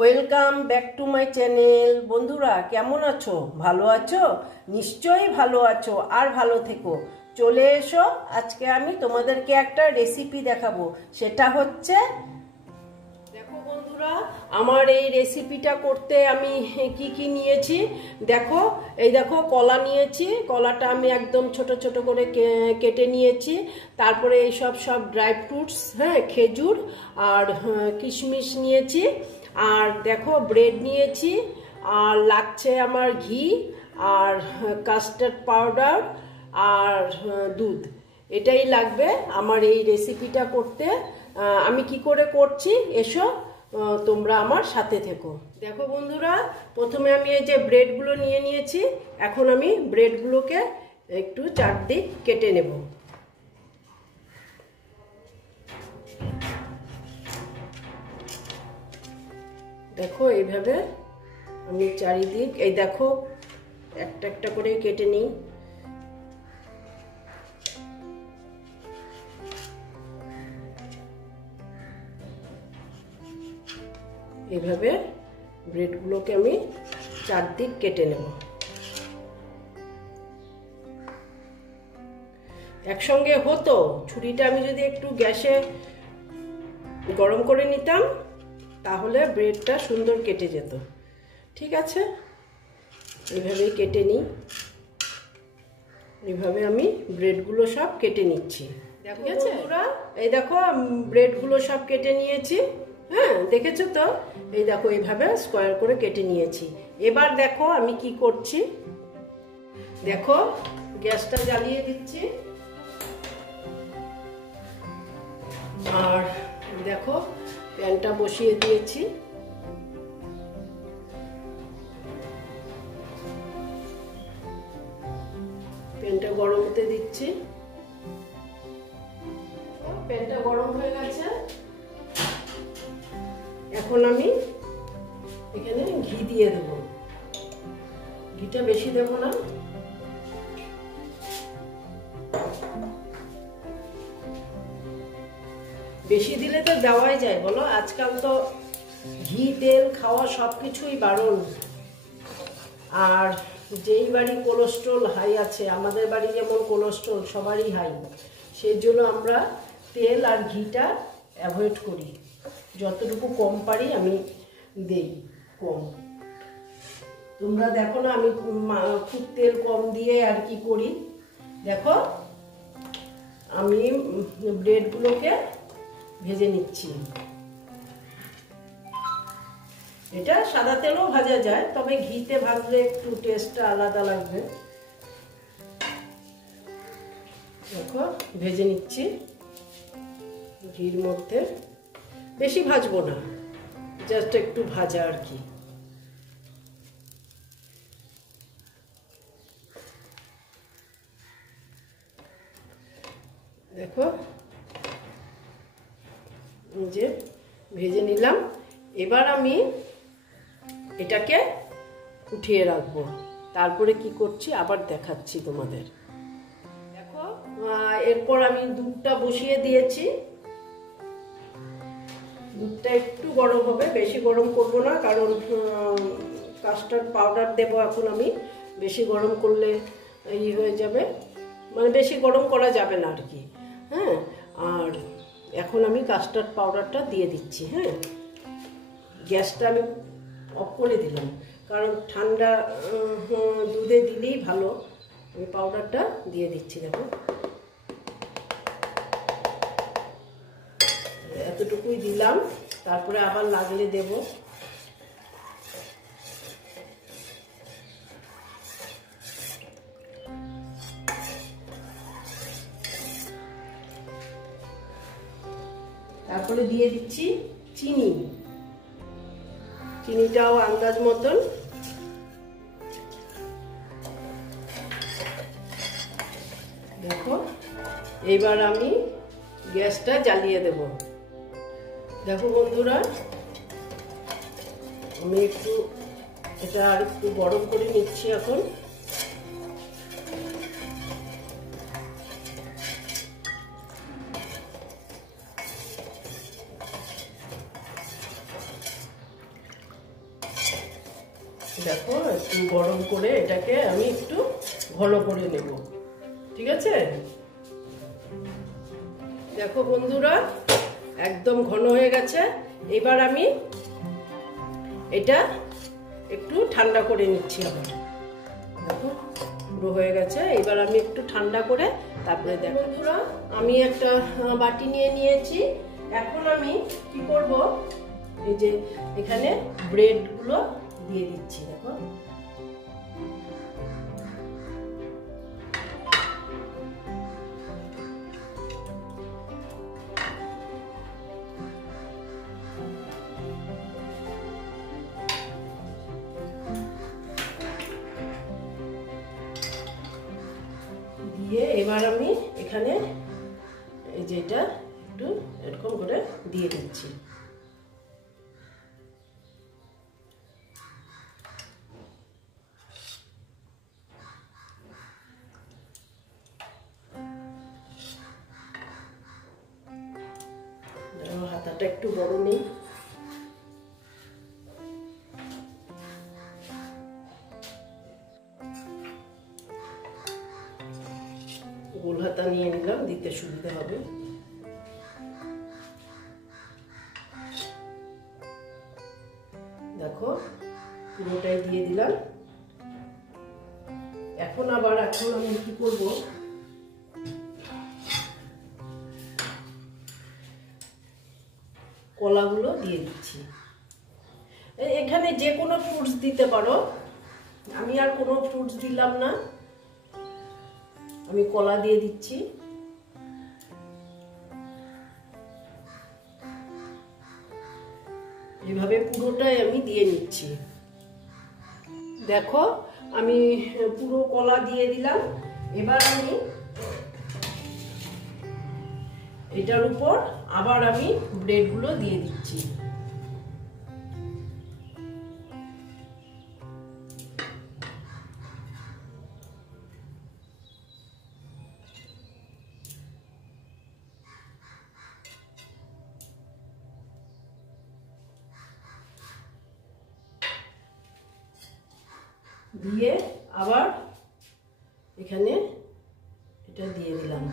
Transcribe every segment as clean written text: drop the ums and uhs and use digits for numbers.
Welcome back to my channel. বন্ধুরা কেমন আছো? ভালো আছো? নিশ্চয়ই ভালো আছো, আর ভালো থেকো। চলে এসো, আজকে আমি তোমাদেরকে একটা রেসিপি দেখাবো। সেটা হচ্ছে, দেখো বন্ধুরা, আমার এই রেসিপিটা করতে আমি কি কি নিয়েছি দেখো। এই দেখো, কলা নিয়েছি। কলাটা আমি একদম ছোট ছোট করে কেটে নিয়েছি। তারপরে এইসব সব ড্রাই ফ্রুটস, হ্যাঁ, খেজুর আর কিশমিশ নিয়েছি। আর দেখো, ব্রেড নিয়েছি, আর লাগছে আমার ঘি, আর কাস্টার্ড পাউডার, আর দুধ। এটাই লাগবে আমার এই রেসিপিটা করতে। আমি কি করে করছি এসো, তোমরা আমার সাথে থেকো। দেখো বন্ধুরা, প্রথমে আমি এই যে ব্রেডগুলো নিয়ে নিয়েছি। এখন আমি ব্রেডগুলোকে একটু চারদিক কেটে নেব। দেখো, এইভাবে আমি চারিদিক, এই দেখো, একটা একটা করে কেটে নিই। এইভাবে ব্রেডগুলোকে আমি চারদিক কেটে নেব। একসঙ্গে হতো, ছুরিটা আমি যদি একটু গ্যাসে গরম করে নিতাম তাহলে ব্রেডটা সুন্দর কেটে যেত। ঠিক আছে, এইভাবেই কেটে নিই। এইভাবে আমি ব্রেডগুলো সব কেটে নিচ্ছি। ঠিক আছে বন্ধুরা, এই দেখো ব্রেডগুলো সব কেটে নিয়েছি। হ্যাঁ, দেখেছো তো? এই দেখো, এইভাবে স্কোয়ার করে কেটে নিয়েছি। এবার দেখো আমি কি করছি। দেখো, গ্যাসটা জ্বালিয়ে দিচ্ছি। আর দেখো, প্যানটা বসিয়ে দিয়েছি। প্যানটা গরম হতে দিচ্ছি। প্যানটা গরম হয়ে গেছে। এখন আমি এখানে ঘি দিয়ে দেব। ঘিটা বেশি দেব না, বেশি দিলে তো দেওয়াই যায়, বলো? আজকাল তো ঘি তেল খাওয়া সবকিছুই বারণ। আর যেই বাড়ি কোলেস্ট্রল হাই আছে, আমাদের বাড়ি যেমন কোলেস্ট্রল সবারই হাই, সেই জন্য আমরা তেল আর ঘিটা অ্যাভয়েড করি। যতটুকু কম পারি আমি দেই কম। তোমরা দেখো না, আমি খুব তেল কম দিয়ে আর কি করি। দেখো, আমি ব্রেডগুলোকে ভেজে নিচ্ছি। এটা সাদা তেলও ভাজা যায়, তবে ঘিতে ভাজলে একটু টেস্টটা আলাদা লাগবে। দেখো, ভেজে নিচ্ছি ঘির মধ্যে। বেশি ভাজবো না, জাস্ট একটু ভাজা আর কি। দেখো, যে ভেজে নিলাম। এবার আমি এটাকে উঠিয়ে রাখবো। তারপরে কি করছি আবার দেখাচ্ছি তোমাদের। দেখো, এরপর আমি দুধটা বসিয়ে দিয়েছি। দুধটা একটু গরম হবে, বেশি গরম করব না, কারণ কাস্টার্ড পাউডার দেবো এখন আমি। বেশি গরম করলে ই হয়ে যাবে, মানে বেশি গরম করা যাবে না আর কি। হ্যাঁ, আর এখন আমি কাস্টার্ড পাউডারটা দিয়ে দিচ্ছি। হ্যাঁ, গ্যাসটা আমি অফ করে দিলাম, কারণ ঠান্ডা দুধে দিলেই ভালো। আমি পাউডারটা দিয়ে দিচ্ছি। দেখো, এতটুকুই দিলাম, তারপরে আবার লাগলে দেব। তারপরে দিয়ে দিচ্ছি চিনি। চিনিটাও আন্দাজ মতন। দেখো, এবার আমি গ্যাসটা জ্বালিয়ে দেব। দেখো বন্ধুরা, আমি একটু এটা আর একটু গরম করে নিচ্ছি এখন। দেখো একটু গরম করে এটাকে আমি একটু ঘন করে নেব, ঠিক আছে? দেখো বন্ধুরা, একদম ঘন হয়ে গেছে। এবার আমি এটা একটু ঠান্ডা করে নিচ্ছি। আবার দেখো পুরো হয়ে গেছে। এবার আমি একটু ঠান্ডা করে তারপরে দেখো বন্ধুরা, আমি একটা বাটি নিয়ে নিয়েছি। এখন আমি কি করব, এই যে এখানে ব্রেডগুলো দিয়ে দিচ্ছি। দেখো দিয়ে এবার আমি এখানে এই যে এটা একটু এরকম করে দিয়ে দিচ্ছি। হাতাটা একটু বড় নেই। গোল হাতা নিয়ে নিলাম, দিতে সুবিধা হবে। দেখো পুরোটাই দিয়ে দিলাম। এখন আমি কি করব, কলাগুলো দিয়ে দিচ্ছি। এখানে যে কোনো ফ্রুটস দিতে পারো, আমি আর কোনো ফ্রুটস দিলাম না, আমি কলা দিয়ে দিচ্ছি। এভাবে পুরোটাই আমি দিয়ে নিচ্ছি। দেখো আমি পুরো কলা দিয়ে দিলাম। এবার আমি এটার উপর আবার আমি ব্রেডগুলো দিয়ে দিচ্ছি। দিয়ে আবার এখানে এটা দিয়ে দিলাম।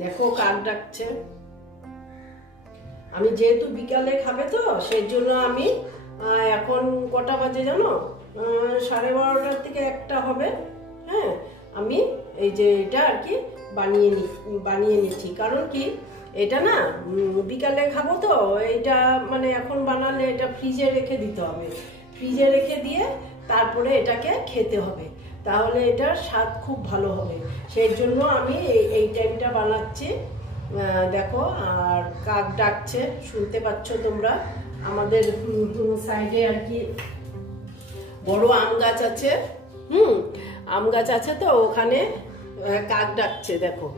দেখো কাক ডাকছে। আমি যেহেতু বিকালে খাবে তো সেই জন্য আমি এখন কটা বাজে জানো, 12:30টার থেকে 1টা হবে। হ্যাঁ, আমি এই যে এটা আর কি বানিয়ে নিচ্ছি। কারণ কি, এটা না বিকালে খাবো তো, এটা মানে এখন বানালে এটা ফ্রিজে রেখে দিতে হবে। ফ্রিজে রেখে দিয়ে তারপরে এটাকে খেতে হবে, তাহলে এটার স্বাদ খুব ভালো হবে। সেই জন্য আমি এই টাইমটা বানাচ্ছি। দেখো আর কাক ডাকছে, শুনতে পাচ্ছ তোমরা। আমাদের সাইডে আর কি বড় আম গাছ আছে। আম গাছ আছে তো, ওখানে কাক ডাকছে। দেখো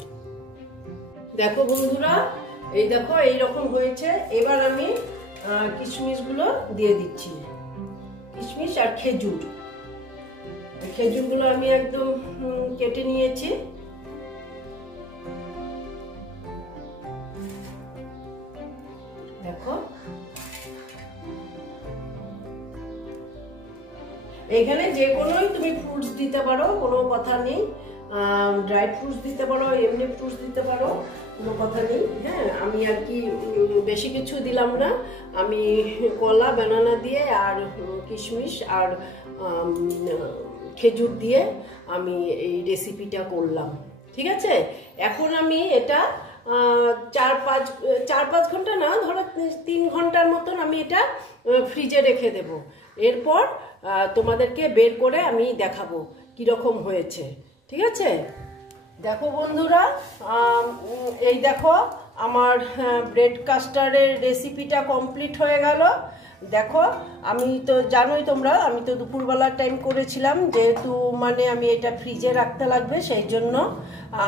দেখো বন্ধুরা, এই দেখো এইরকম হয়েছে। এবার আমি কিশমিশগুলো দিয়ে দিচ্ছি। কিশমিশ আর খেজুরগুলো আমি একদম কেটে নিয়েছি। দেখো এখানে যে কোনোই তুমি ফ্রুটস দিতে পারো, কোনো কথা নেই। ড্রাই ফ্রুটস দিতে পারো, এমনি ফ্রুটস দিতে পারো, কোনো কথা নেই। হ্যাঁ, আমি আর কি বেশি কিছু দিলাম না। আমি কলা, বানানা দিয়ে আর কিশমিশ আর খেজুর দিয়ে আমি এই রেসিপিটা করলাম, ঠিক আছে? এখন আমি এটা 4-5 ঘন্টা না, ধরো 3 ঘন্টার মতন আমি এটা ফ্রিজে রেখে দেব। এরপর তোমাদেরকে বের করে আমি দেখাবো কিরকম হয়েছে, ঠিক আছে? দেখো বন্ধুরা, এই দেখো আমার ব্রেড কাস্টার্ডের রেসিপিটা কমপ্লিট হয়ে গেল। দেখো আমি তো জানোই তোমরা, আমি তো দুপুরবেলার টাইম করেছিলাম, যেহেতু মানে আমি এটা ফ্রিজে রাখতে লাগবে সেই জন্য।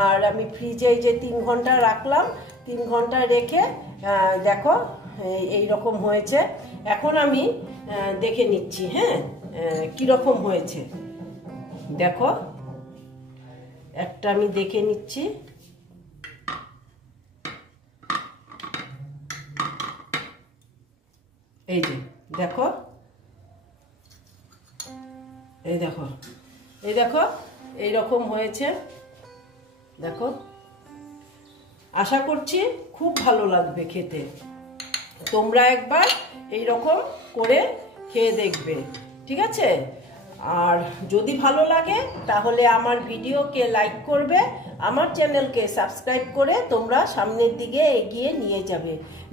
আর আমি ফ্রিজে যে 3 ঘন্টা রাখলাম, 3 ঘন্টা রেখে দেখো এই রকম হয়েছে। এখন আমি দেখে নিচ্ছি, হ্যাঁ, কীরকম হয়েছে। দেখো একটা আমি দেখে নিচ্ছি। এই যে দেখো, এই দেখো, এই দেখো, এইরকম হয়েছে। দেখো, আশা করছি খুব ভালো লাগবে খেতে। তোমরা একবার এই রকম করে খেয়ে দেখবে, ঠিক আছে? আর যদি ভালো লাগে তাহলে আমার ভিডিওকে লাইক করবে, আমার চ্যানেলকে সাবস্ক্রাইব করে তোমরা সামনের দিকে এগিয়ে নিয়ে যাবে।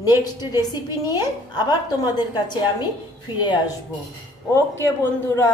নেক্সট রেসিপি নিয়ে আবার তোমাদের কাছে আমি ফিরে আসব। ওকে বন্ধুরা।